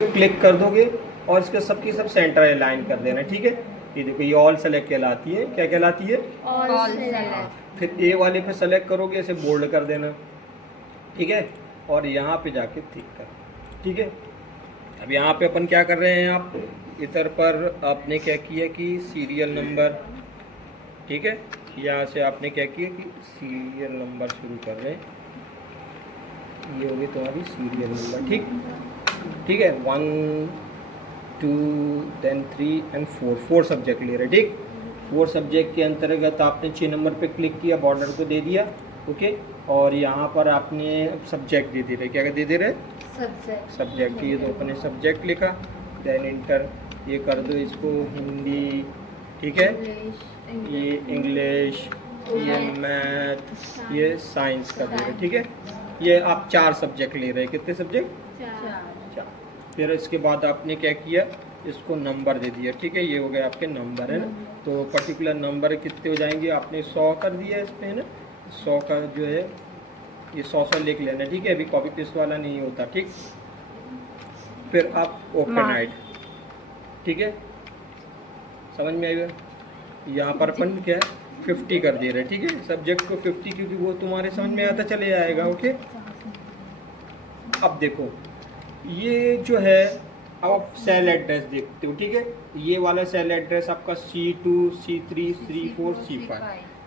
Click कर दोगे और इसके सबकी सब सेंटर अलाइन कर देना, ठीक है। ये देखो ये ऑल सेलेक्ट कहलाती है, क्या कहलाती है? All select. फिर ए वाले पे सेलेक्ट करोगे, इसे बोल्ड कर देना, ठीक है। और यहाँ पे जाके ठीक कर, ठीक है। अब यहाँ पे अपन क्या कर रहे हैं, आप इधर पर आपने क्या किया कि सीरियल नंबर, ठीक है। यहाँ से आपने क्या किया कि सीरियल नंबर शुरू कर रहे हैं, ये होगी तुम्हारी सीरियल नंबर, ठीक है। 1 2 देन 3 एंड 4 सब्जेक्ट ले रहे, ठीक। 4 सब्जेक्ट के अंतर्गत आपने 6 नंबर पे क्लिक किया, बॉर्डर को दे दिया, ओके। और यहाँ पर आपने सब्जेक्ट दे रहे, क्या दे रहे? सब्जेक्ट। ये तो अपने सब्जेक्ट लिखा, देन इंटर, ये कर दो इसको हिंदी, ठीक है। ये इंग्लिश, ये मैथ, ये साइंस का दे रहे, ठीक है। ये आप 4 सब्जेक्ट ले रहे हैं, कितने सब्जेक्ट? 4। फिर इसके बाद आपने क्या किया, इसको नंबर दे दिया, ठीक है। ये हो गए आपके नंबर, है ना। तो पर्टिकुलर नंबर कितने हो जाएंगे, आपने 100 कर दिया इस पे, है ना। 100 का जो है ये 100 लिख लेना, ठीक है। अभी कॉपी पेस्ट वाला नहीं होता, ठीक। फिर आप ओपन, ठीक है, समझ में आएगा। यहाँ पर अपन क्या है 50 कर दे रहे, ठीक है। सब्जेक्ट को 50, क्योंकि वो तुम्हारे समझ में आता चले आएगा, ओके। अब देखो ये जो है, अब आप सेल एड्रेस देखते हो, ठीक है। ये वाला सेल एड्रेस आपका C2 C3 C4 C5,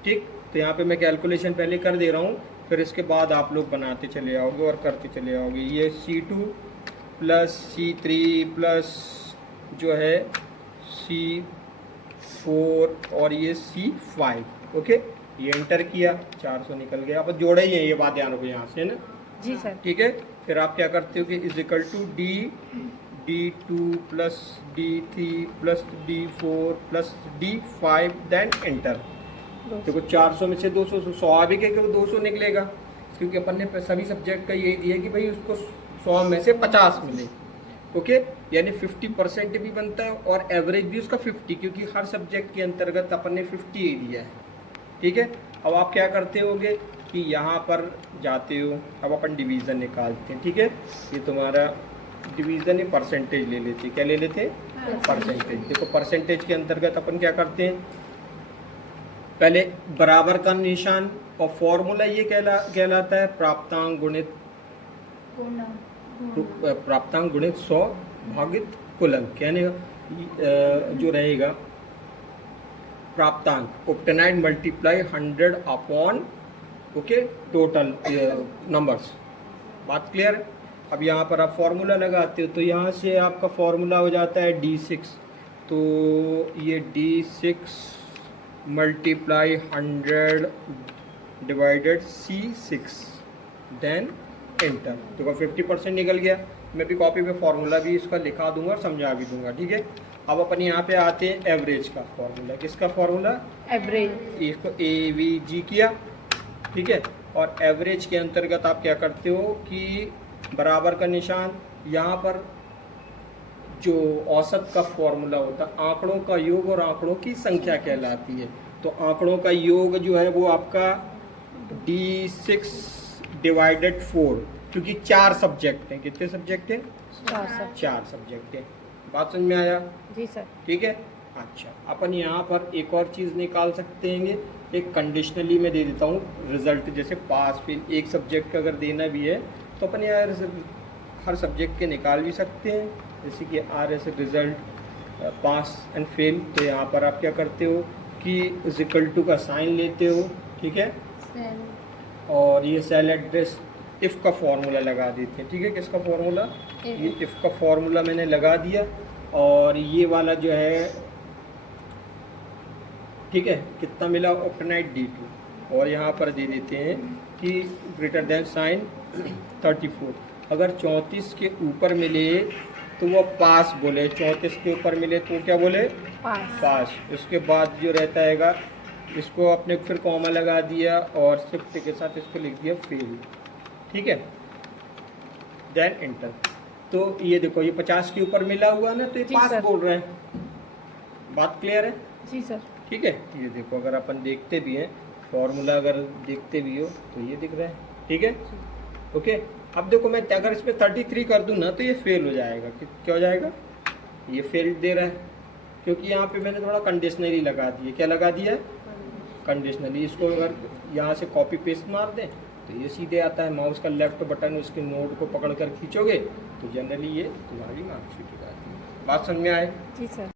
ठीक। तो यहाँ पे मैं कैलकुलेशन पहले कर दे रहा हूँ, फिर इसके बाद आप लोग बनाते चले आओगे और करते चले आओगे। ये C2 प्लस C3 प्लस जो है C4 और ये C5, ओके। ये एंटर किया, 400 निकल गया। अब जोड़े ही है, ये बात ध्यान रखो यहाँ से, है ना। जी सर। ठीक है। फिर आप क्या करते हो कि is equal to D2 plus D3 plus D4 plus D5 then enter. देखो 400 में से 200, स्वाभाविक है कि वो 200 निकलेगा, क्योंकि अपन ने सभी सब्जेक्ट का यही दिया कि भाई उसको 100 में से 50 मिले, ओके। यानी 50% भी बनता है और एवरेज भी उसका 50, क्योंकि हर सब्जेक्ट के अंतर्गत अपन ने 50 ही दिया है, ठीक है। अब आप क्या करते होगे कि यहाँ पर जाते हो, अब अपन डिवीज़न निकालते हैं, ठीक है। ये तुम्हारा डिवीज़न है, परसेंटेज ले लेते, क्या ले लेते हैं? परसेंटेज। देखो परसेंटेज के अंतर्गत अपन क्या करते हैं, पहले बराबर का निशान, और फॉर्मूला ये कहलाता है प्राप्तांक गुणित 100 भागित कुल अंक, यानी जो रहेगा प्राप्तांक ऑक्टेनाइड multiply 100 upon, okay, total numbers. बात क्लियर है। अब यहाँ पर आप फॉर्मूला लगाते हो, तो यहाँ से आपका फॉर्मूला हो जाता है D6, तो ये D6 multiply 100 divided C6 then enter. देखो 50% निकल गया। मैं भी कॉपी पे फॉर्मूला भी इसका लिखा दूंगा और समझा भी दूंगा, ठीक है। अब अपन यहाँ पे आते हैं एवरेज का फॉर्मूला। किसका फॉर्मूला? एवरेज। इसको AVG किया, ठीक है। और एवरेज के अंतर्गत आप क्या करते हो कि बराबर का निशान, यहाँ पर जो औसत का फॉर्मूला होता है आंकड़ों का योग और आंकड़ों की संख्या कहलाती है। तो आंकड़ों का योग जो है वो आपका D6 डिवाइडेड 4, क्योंकि 4 सब्जेक्ट हैं। कितने सब्जेक्ट हैं? 4 सब्जेक्ट हैं। बात समझ में आया? जी सर। ठीक है। अच्छा, अपन यहाँ पर एक और चीज़ निकाल सकते हैं, एक कंडीशनली मैं दे देता हूँ रिजल्ट, जैसे पास फेल एक सब्जेक्ट का अगर देना भी है तो अपन यहाँ हर सब्जेक्ट के निकाल भी सकते हैं, जैसे कि RS result pass and fail. तो यहाँ पर आप क्या करते हो कि इज इक्वल टू का साइन लेते हो, ठीक है, और ये सेल एड्रेस इफ़ का फॉर्मूला लगा देते हैं, ठीक है। किसका फॉर्मूला? ये इफ़ का फॉर्मूला मैंने लगा दिया, और ये वाला जो है, ठीक है, कितना मिला? ऑक्टेनाइड D2, और यहाँ पर दे देते हैं कि ग्रेटर देन साइन 34। अगर 34 के ऊपर मिले तो वो पास बोले, 34 के ऊपर मिले तो क्या बोले? पास। उसके बाद जो रहता हैगा, इसको आपने फिर कॉमा लगा दिया और शिफ्ट के साथ इसको लिख दिया फेल, ठीक है, देन एंटर। तो ये देखो ये 50 के ऊपर मिला हुआ ना, तो ये पास बोल रहे हैं। बात क्लियर है? जी सर। ठीक है। ये देखो अगर अपन देखते भी हैं फॉर्मूला, अगर देखते भी हो तो ये दिख रहा है, ठीक है, ओके। अब देखो मैं अगर इसमें 33 कर दूं ना तो ये फेल हो जाएगा। क्या हो जाएगा? ये फेल दे रहा है क्योंकि यहाँ पे मैंने थोड़ा कंडीशनली लगा दिया। क्या लगा दिया? कंडीशनली। इसको अगर यहाँ से कॉपी पेस्ट मार दें तो ये सीधे आता है। माउस का लेफ्ट बटन उसके नोड को पकड़ कर खींचोगे तो जनरली ये तुम्हारी मार्कशीट हो जाती है। बात समझ में आए? जी सर।